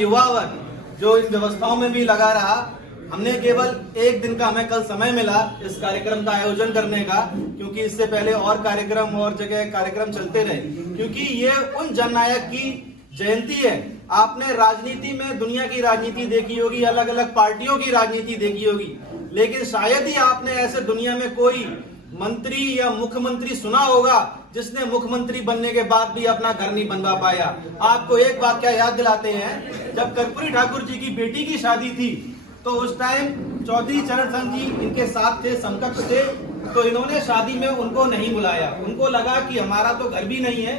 युवा वर्ग जो इन व्यवस्थाओं में भी लगा रहा, हमने केवल एक दिन का हमें कल समय मिला इस कार्यक्रम का आयोजन करने का, क्योंकि इससे पहले और कार्यक्रम और जगह कार्यक्रम चलते रहे, क्योंकि ये उन जननायक की जयंती है। आपने राजनीति में दुनिया की राजनीति देखी होगी, अलग अलग पार्टियों की राजनीति देखी होगी, लेकिन शायद ही आपने ऐसे दुनिया में कोई मंत्री या मुख्यमंत्री सुना होगा जिसने मुख्यमंत्री बनने के बाद भी अपना घर नहीं बनवा पाया। आपको एक बात क्या याद दिलाते हैं, जब कर्पूरी ठाकुर जी की बेटी की शादी थी तो उस टाइम चौधरी चरण सिंह जी इनके साथ थे, समकक्ष थे, तो इन्होंने शादी में उनको नहीं बुलाया। उनको लगा कि हमारा तो घर भी नहीं है,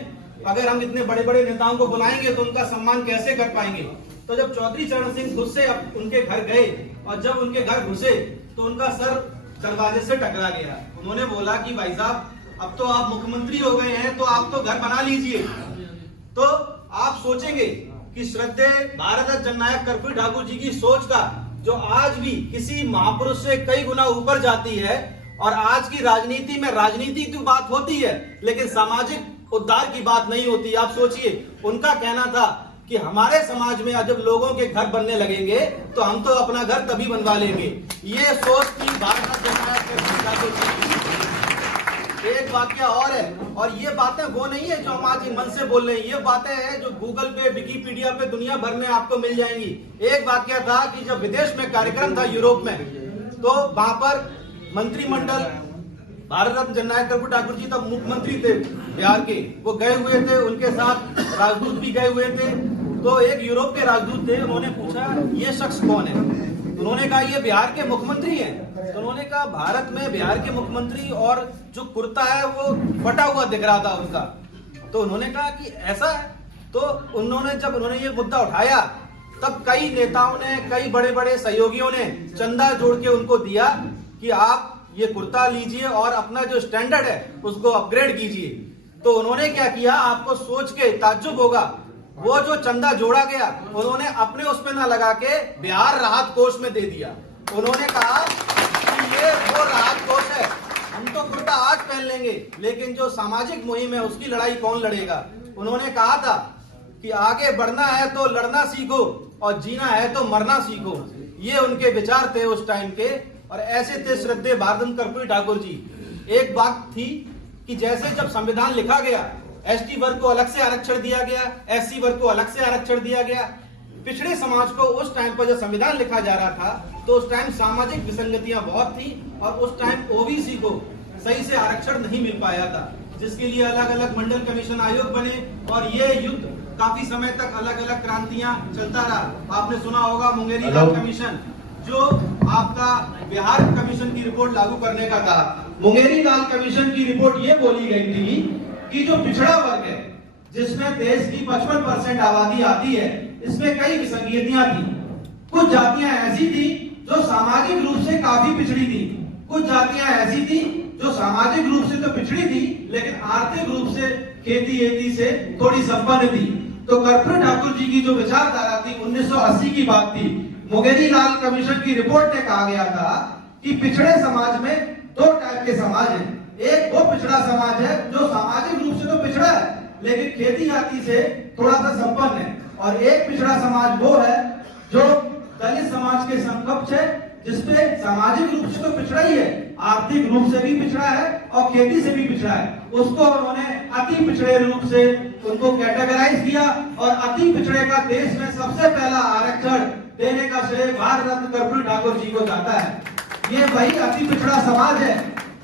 अगर हम इतने बड़े बड़े नेताओं को बुलाएंगे तो उनका सम्मान कैसे कर पाएंगे। तो जब चौधरी चरण सिंह खुद से उनके घर गए और जब उनके घर घुसे तो उनका सर दरवाजे से टकरा गया। उन्होंने बोला कि भाई साहब, अब तो आप मुख्यमंत्री हो गए हैं, तो आप तो घर बना लीजिए। तो आप सोचेंगे कि श्रद्धेय भारत रत्न जननायक कर्पूरी ठाकुर जी की सोच का जो आज भी किसी महापुरुष से कई गुना ऊपर जाती है, और आज की राजनीति में राजनीति की बात होती है लेकिन सामाजिक उद्धार की बात नहीं होती। आप सोचिए, उनका कहना था कि हमारे समाज में जब लोगों के घर बनने लगेंगे तो हम तो अपना घर तभी बनवा लेंगे। ये सोच थी भारत रत्न जननायक कर्पूरी ठाकुर जी। एक वाक्य और है, और ये बातें वो नहीं है जो हम आज मन से बोल रहे हैं, ये बातें हैं जो गूगल पे, विकिपीडिया पे दुनिया भर में आपको मिल जाएंगी। एक वाक्य था कि जब विदेश में कार्यक्रम था यूरोप में, तो वहां पर मंत्रिमंडल, भारत रत्न जननायक कर्पूरी ठाकुर जी तब मुख्यमंत्री थे बिहार के, वो गए हुए थे, उनके साथ राजदूत भी गए हुए थे। तो एक यूरोप के राजदूत थे, उन्होंने पूछा ये शख्स कौन है। उन्होंने कहा ये बिहार के मुख्यमंत्री हैं। तो उन्होंने कहा भारत में बिहार के मुख्यमंत्री, और जो कुर्ता है वो फटा हुआ दिख रहा था उनका। तो उन्होंने कहा कि ऐसा है। तो जब उन्होंने ये मुद्दा उठाया तब कई नेताओं ने, कई बड़े बड़े सहयोगियों ने चंदा जोड़ के उनको दिया कि आप ये कुर्ता लीजिए और अपना जो स्टैंडर्ड है उसको अपग्रेड कीजिए। तो उन्होंने क्या किया, आपको सोच के ताज्जुब होगा, वो जो चंदा जोड़ा गया उन्होंने अपने उस पे ना लगा के बिहार राहत कोष में दे दिया। उन्होंने कहा कि ये वो राहत कोष है, हम तो कुर्ता आज पहन लेंगे लेकिन जो सामाजिक मुहिम है उसकी लड़ाई कौन लड़ेगा। उन्होंने कहा था कि आगे बढ़ना है तो लड़ना सीखो और जीना है तो मरना सीखो। ये उनके विचार थे उस टाइम के, और ऐसे थे श्रद्धेय भारत रत्न कर्पूरी ठाकुर जी। एक बात थी कि जैसे जब संविधान लिखा गया, एसटी वर्ग को अलग से आरक्षण दिया गया, एससी वर्ग को अलग से आरक्षण दिया गया। पिछड़े समाज को उस टाइम पर जब संविधान लिखा जा रहा था तो उस टाइम सामाजिक विसंगतियां बहुत थी, और उस टाइम ओबीसी को सही से आरक्षण नहीं मिल पाया था, जिसके लिए अलग अलग मंडल कमीशन आयोग बने, और ये युद्ध काफी समय तक अलग अलग क्रांतियां चलता रहा। आपने सुना होगा मुंगेरी लाल कमीशन, जो आपका बिहार कमीशन की रिपोर्ट लागू करने का था। मुंगेरी लाल कमीशन की रिपोर्ट ये बोली गई थी कि जो पिछड़ा वर्ग है, जिसमें देश की 55% आबादी आती है, इसमें कई विसंगतियां थी। कुछ जातियां ऐसी थी जो सामाजिक रूप से काफी पिछड़ी थी, कुछ जातियां ऐसी थी जो सामाजिक रूप से तो पिछड़ी थी लेकिन आर्थिक रूप से खेती से थोड़ी संपन्न थी। तो कर्पूरी ठाकुर जी की जो विचारधारा थी 1980 की बात थी। मुंगेरी लाल कमीशन की रिपोर्ट में कहा गया था कि पिछड़े समाज में दो टाइप के समाज हैं। एक वो पिछड़ा समाज है जो सामाजिक रूप से तो पिछड़ा है लेकिन खेती आती से थोड़ा सा संपन्न है, और एक पिछड़ा समाज वो है जो दलित समाज के समकक्ष है, जिसपे सामाजिक रूप से तो पिछड़ा ही है, आर्थिक रूप से भी पिछड़ा है और खेती से भी पिछड़ा है। उसको उन्होंने अति पिछड़े रूप से उनको कैटेगराइज किया, और अति पिछड़े का देश में सबसे पहला आरक्षण देने का श्रेय भारत रत्न कर्पूरी ठाकुर जी को जाता है। ये वही अति पिछड़ा समाज है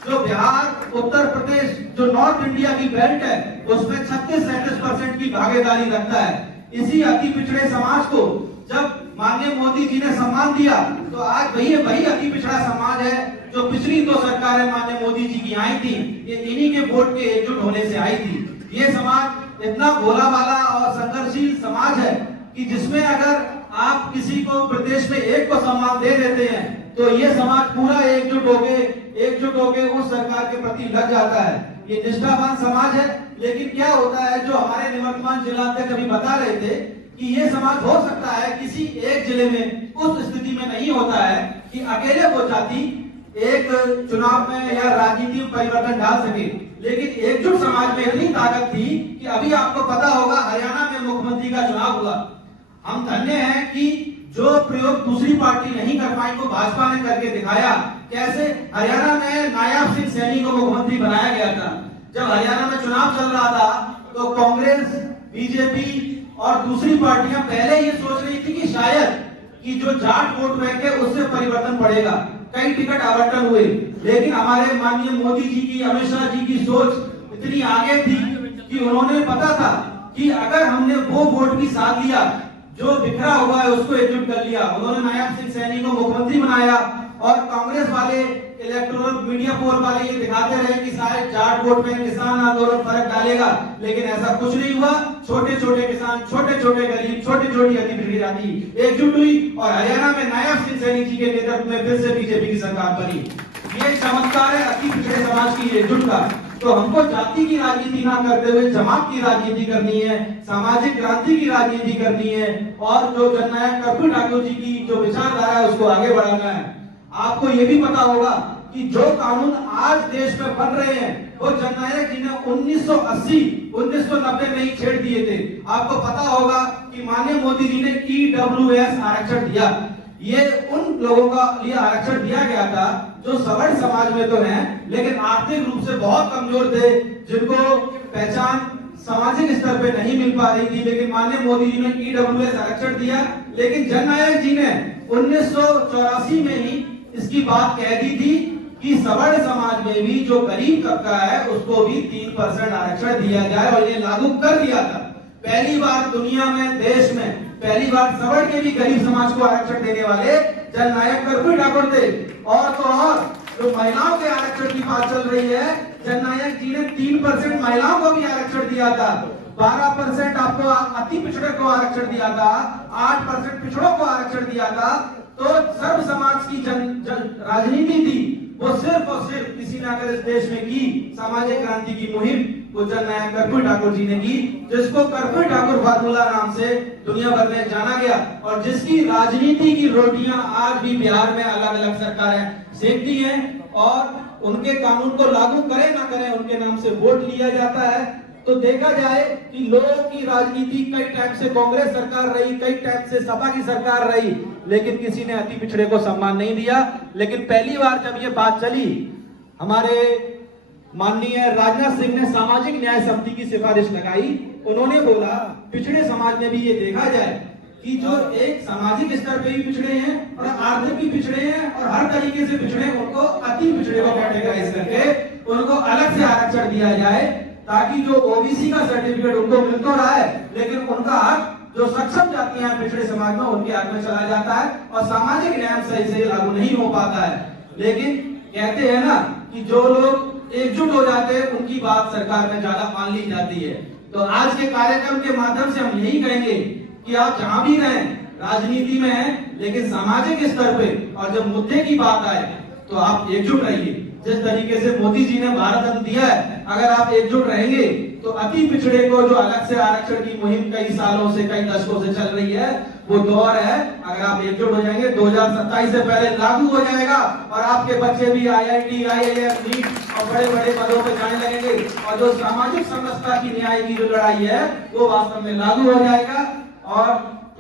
जो बिहार, उत्तर प्रदेश, जो नॉर्थ इंडिया की बेल्ट है उसमें 36-37% की भागीदारी रखता है। इसी अति पिछड़े समाज को जब माननीय मोदी जी ने सम्मान दिया तो आज वही अति पिछड़ा समाज है जो पिछली दो सरकारें माननीय मोदी जी की आई थी, ये इन्हीं के वोट के एकजुट होने से आई थी। ये समाज इतना भोला भाला और संघर्षशील समाज है कि जिसमें अगर आप किसी को प्रदेश में एक को सम्मान दे देते हैं तो ये समाज पूरा एकजुट होके उस सरकार के प्रति लग जाता है। ये निष्ठावान समाज है। लेकिन क्या होता है, जो हमारे निवर्तमान जिलाध्यक्ष अभी बता रहे थे कि ये समाज हो सकता है किसी एक जिले में उस स्थिति में नहीं होता है कि अकेले वो जाति एक चुनाव में या राजनीति में परिवर्तन डाल सके, लेकिन एकजुट समाज में इतनी ताकत थी कि अभी आपको पता होगा हरियाणा में मुख्यमंत्री का चुनाव हुआ। हम धन्य हैं कि जो प्रयोग दूसरी पार्टी नहीं कर पाई वो भाजपा ने करके दिखाया। कैसे हरियाणा में नायाब सिंह सैनी को मुख्यमंत्री बनाया गया था। जब हरियाणा में चुनाव चल रहा था तो कांग्रेस, बीजेपी और दूसरी पार्टियां पहले ये सोच रही थी कि शायद कि जो जाट वोट बैंक है उससे परिवर्तन पड़ेगा, कई टिकट आवंटन हुए, लेकिन हमारे माननीय मोदी जी की, अमित शाह जी की सोच इतनी आगे थी कि उन्होंने पता था कि अगर हमने वो वोट भी साथ लिया, जो बिखरा हुआ है उसको एकजुट कर लिया। उन्होंने नायब सिंह सैनी को मुख्यमंत्री बनाया और कांग्रेस वाले, इलेक्टोरल मीडिया पोल वाले ये दिखाते रहे कि शायद जाट वोट में किसान आंदोलन फर्क डालेगा, लेकिन ऐसा कुछ नहीं हुआ। छोटे छोटे किसान, छोटे छोटे गरीब, छोटी छोटी अति पिछड़ी जाति एकजुट हुई और हरियाणा में नायब सिंह सैनी जी के नेतृत्व में फिर से बीजेपी की सरकार बनी। ये चमत्कार है अति पिछड़े समाज की एकजुट का। तो हमको जाति की राजनीति ना करते हुए जमात की राजनीति करनी है, सामाजिक क्रांति की राजनीति करनी है और जो जननायक कर्पूरी ठाकुर जी की जो विचारधारा है उसको आगे बढ़ाना है। आपको ये भी पता होगा कि जो कानून आज देश में बन रहे हैं वो जननायक जी ने 1980, 1990 में ही छेड़ दिए थे। आपको पता होगा कि माननीय मोदी जी ने EWS आरक्षण दिया। ये उन लोगों का लिए आरक्षण दिया गया था जो सवर्ण समाज में तो हैं लेकिन आर्थिक रूप से बहुत कमजोर थे, जिनको पहचान सामाजिक स्तर पे नहीं मिल पा रही थी। लेकिन माननीय मोदी जी ने EWS आरक्षण दिया। लेकिन जननायक जी ने 1984 में ही इसकी बात कह दी थी कि सवर्ण समाज में भी जो गरीब तबका है उसको भी 3% आरक्षण दिया जाए और ये लागू कर दिया था। पहली बार दुनिया में, देश में पहली बार सवर्ण के भी गरीब समाज को आरक्षण देने वाले जननायक कर्पूरी ठाकुर थे। और तो और जो महिलाओं के आरक्षण की बात चल रही है, जननायक जी ने 3% महिलाओं को भी आरक्षण दिया था, 12% आपको अति पिछड़े को आरक्षण दिया था, 8% पिछड़ों को आरक्षण दिया था। तो सर्व समाज की राजनीति थी वो सिर्फ और सिर्फ किसी ने अगर इस देश में की सामाजिक क्रांति की मुहिम वो जननायक कर्पूरी ठाकुर जी ने की, जिसको कर्पूरी ठाकुर फार्मूला नाम से दुनिया भर में जाना गया और जिसकी राजनीति की रोटियां आज भी बिहार में अलग अलग सरकारें सेकती हैं और उनके कानून को लागू करें ना करें उनके नाम से वोट लिया जाता है। तो देखा जाए कि लोगों की राजनीति कई टाइम से कांग्रेस सरकार रही, कई टाइम से सपा की सरकार रही, लेकिन किसी ने अति पिछड़े को सम्मान नहीं दिया। लेकिन पहली बार जब ये बात चली, हमारे माननीय राजनाथ सिंह ने सामाजिक न्याय समिति की सिफारिश लगाई। उन्होंने बोला पिछड़े समाज में भी ये देखा जाए कि जो एक सामाजिक स्तर पे भी पिछड़े हैं और आर्थिक भी पिछड़े हैं और हर तरीके से पिछड़े, उनको अति पिछड़े को कैटेगराइज करके उनको अलग से आरक्षण दिया जाए, ताकि जो ओबीसी का सर्टिफिकेट उनको मिल तो रहा है लेकिन उनका हक जो सक्षम जातियां हैं पिछड़े समाज में उनके हक में चला जाता है और सामाजिक न्याय सही से लागू नहीं हो पाता है। लेकिन कहते हैं ना कि जो लोग एकजुट हो जाते हैं उनकी बात सरकार में ज्यादा मान ली जाती है। तो आज के कार्यक्रम के माध्यम से हम यही कहेंगे कि आप जहां भी रहें, राजनीति में हैं लेकिन सामाजिक स्तर पे और जब मुद्दे की बात आए तो आप एकजुट रहिए। जिस तरीके से मोदी जी ने भारत रत्न दिया है, अगर आप एकजुट रहेंगे तो अति पिछड़े को जो अलग से आरक्षण की मुहिम कई सालों से, कई दशकों से चल रही है, वो दौर है। अगर आप एकजुट हो जाएंगे 2027 से पहले लागू हो जाएगा और आपके बच्चे भी IIT, IIM, नीट और बड़े बड़े पदों पर जाने लगेंगे और जो सामाजिक समरसता की, न्याय की जो लड़ाई है वो वास्तव में लागू हो जाएगा। और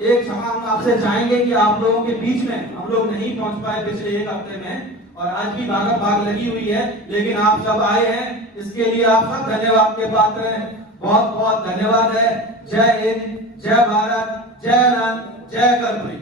एक क्षमा हम आपसे चाहेंगे कि आप लोगों के बीच में हम लोग नहीं पहुंच पाए पिछले एक हफ्ते में और आज भी भागा भाग लगी हुई है, लेकिन आप सब आए हैं, इसके लिए आप सब धन्यवाद के पात्र हैं। बहुत बहुत धन्यवाद है। जय हिंद, जय भारत, जय आनंद, जय कर्पूरी।